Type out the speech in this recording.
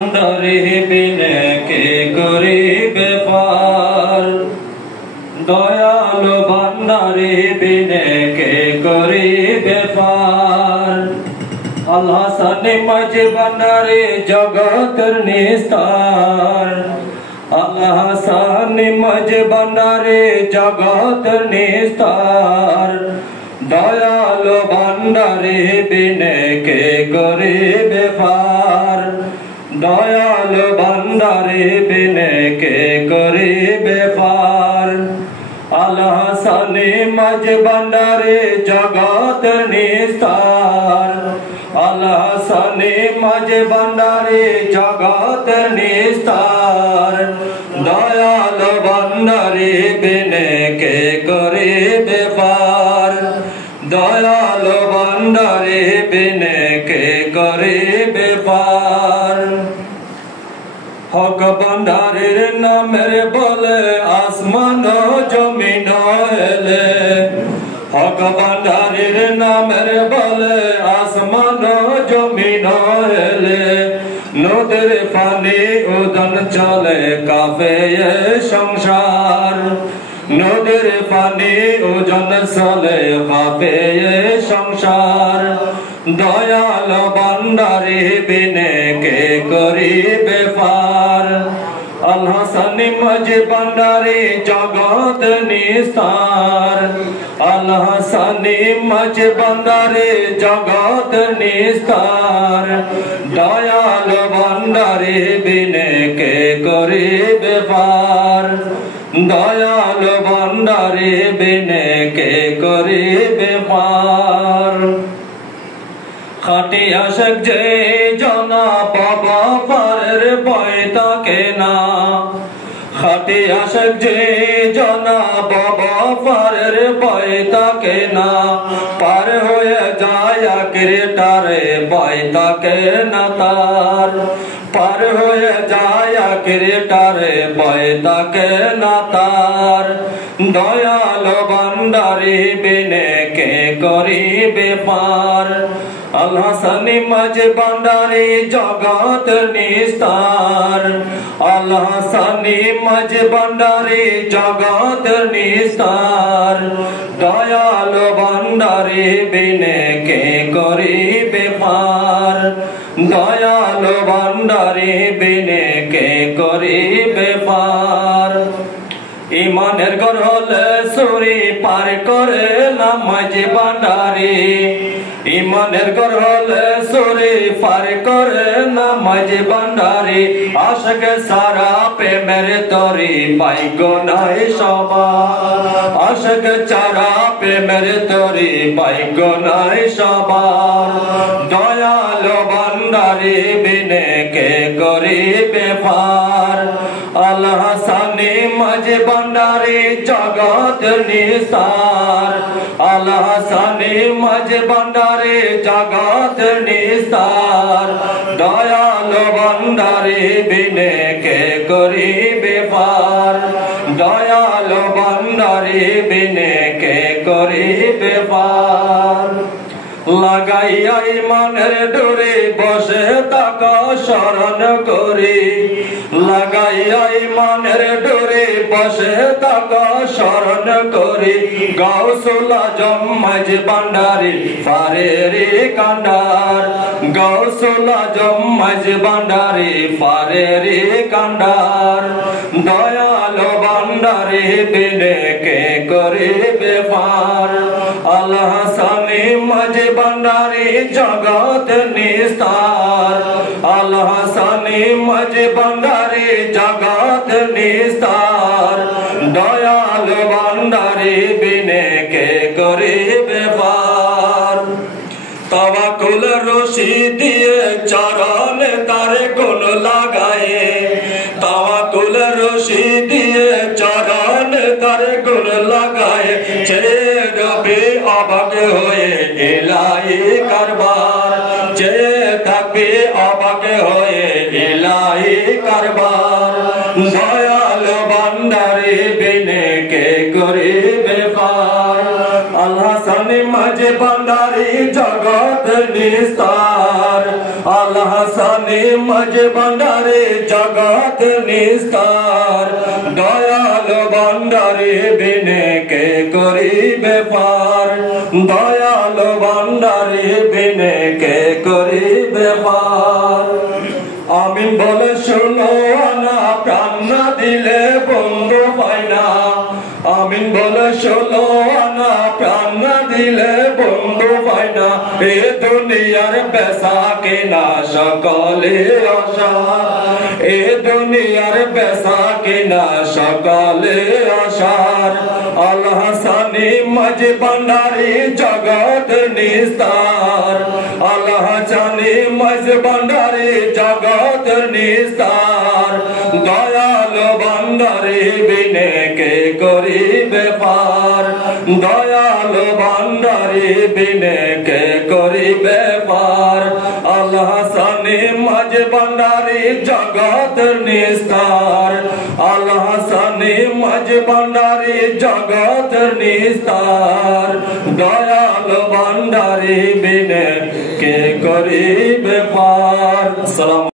বিনে কে করিবে পার, দয়ালু ভান্ডারি বিনে কে করিবে পার। আল হাসানি মাঝি ভান্ডারি জগতের নিস্তার, আল হাসানি মাঝি ভান্ডারি জগতের নিস্তার। দয়ালু ভান্ডারি বিনে কে করিবে পার, দয়ালু ভান্ডারি বিনে কে করিবে পার। আল হাসানি মাঝি ভান্ডারি জগতের নিস্তার, আল হাসানি মাঝি ভান্ডারি জগতের নিস্তার। দয়ালু ভান্ডারি বিনে কে করিবে পার, দয়ালু ভান্ডারি বিনে কে করিবে পার। হক ভান্ডারির নামের বলে আসমান ও জমিন হেলে, হক ভান্ডারির নামের বলে আসমান ও জমিন হেলে। নদীর পানি উদন চলে কাঁপে এ সংসার, নদীর পানি ওজন চলে কাঁপে এ সংসার। দয়ালু ভান্ডারি বিনে কে করিবে পার, আল হাসানি মাঝি ভান্ডারি জগত নিস্তার, আল হাসানি মাঝি ভান্ডারি জগত নিস্তার। দয়ালু ভান্ডারি বিনে কে করিবে পার, দয়ালু ভান্ডারি বিনে কে করিবে পার। খাটি আশক যে জানা বাবা পারের ভয় তাকে না, খাটি আশক যে জানা বাবা পারের ভয় তাকে না। পার হয়ে যায় আকিরটারে ভয় তাকে না তার, পার হয়ে যায় আকিরটারে ভয় তাকে না তার। দয়ালু ভান্ডারি বিনে কে করিবে পার, আল হাসানি মাঝি ভান্ডারি জগত নিস্তার, আল হাসানি মাঝি ভান্ডারি জগত নিস্তার। দয়ালু ভান্ডারি বিনে কে করিবে পার, দয়ালু ভান্ডারি বিনে কে করিবে পার। ইমানের ঘর হলে সুরি পার করে না মাঝি ভান্ডারি, ইমানের ঘর হলে সুরি পার করে না মাঝি ভান্ডারি। আশক সারা প্রেমের তরি পাইগ নাই সবার, আশক চারা প্রেমের তরি পাইগ নাই সবার। দয়ালু ভান্ডারি বিনে কে করিবে পার, আল হাসানি মাঝি ভান্ডারি জগত নিস্তার, আল হাসানি মাঝি ভান্ডারি জগত নিস্তার। দয়ালু ভান্ডারি বিনে কে করিবে পার, দয়ালু ভান্ডারি বিনে কে করিবে পার। লাগাইয়া ইমানের ডোরে বসে থাকা শরণ করি, লাগাইয়া ইমানের ডোরে বসে থাকা শরণ করি। গাউসুল আজম মাঝি ভান্ডারি ফারেরি কান্ডার, গাউসুল আজম মাঝি ভান্ডারি ফারেরি কান্ডার। দয়ালু ভান্ডারি বিনে কে করিবে পার, আল হাসানি মাঝি ভান্ডারি জগত নিস্তার, আল হাসানি মাঝি ভান্ডারি জগত নিস্তার। দয়ালু ভান্ডারি বিনে কে করিবে পার। তাওয়াক্কুল রশি দিয়ে চরণ তারে গুণ লাগায়ে, তাওয়াক্কুল রশি দিয়ে চরণ তারে গুণ লাগায়ে। চেয়ে রবে অবাক হয়ে ইলাহি কারবার, চেয়ে থাকবে অবাক হয়ে ইলাহি কারবার। দয়ালু ভান্ডারি বিনে কে করিবে পার, আল হাসানি মাঝে ভান্ডারি জগৎ নিস্তার আল হাসানি মাঝে ভান্ডারি জগৎ নিস্তার দয়াল ভান্ডারি বিনে কে করিবে পার দয়াল ভান্ডারি বিনে কে করিবে পার আমিন বলে শোনো না প্রাণ না দিলে বন্ধু পাই না আমিন বলে শোনো না প্রাণ না দিলে বন্ধু পাই না এ দুনিয়ার বেচা কেনা সকলে আসার এ দুনিয়ার বেচা কেনা সকলে আসার আল হাসানি মাঝে ভান্ডারি জগৎ নিস্তার আল হাসানি মাঝে ভান্ডারি জগৎ নিস্তার দয়াল ভান্ডারি বিনে কে করিবে পার দয়াল ভান্ডারি বিনে কে করিবে পার আল হাসানি মাঝে ভান্ডারি জগৎ নিস্তার আল হাসানি মাঝে ভান্ডারি জগৎ নিস্তার দয়াল ভান্ডারি বিনে কে করিবে পার।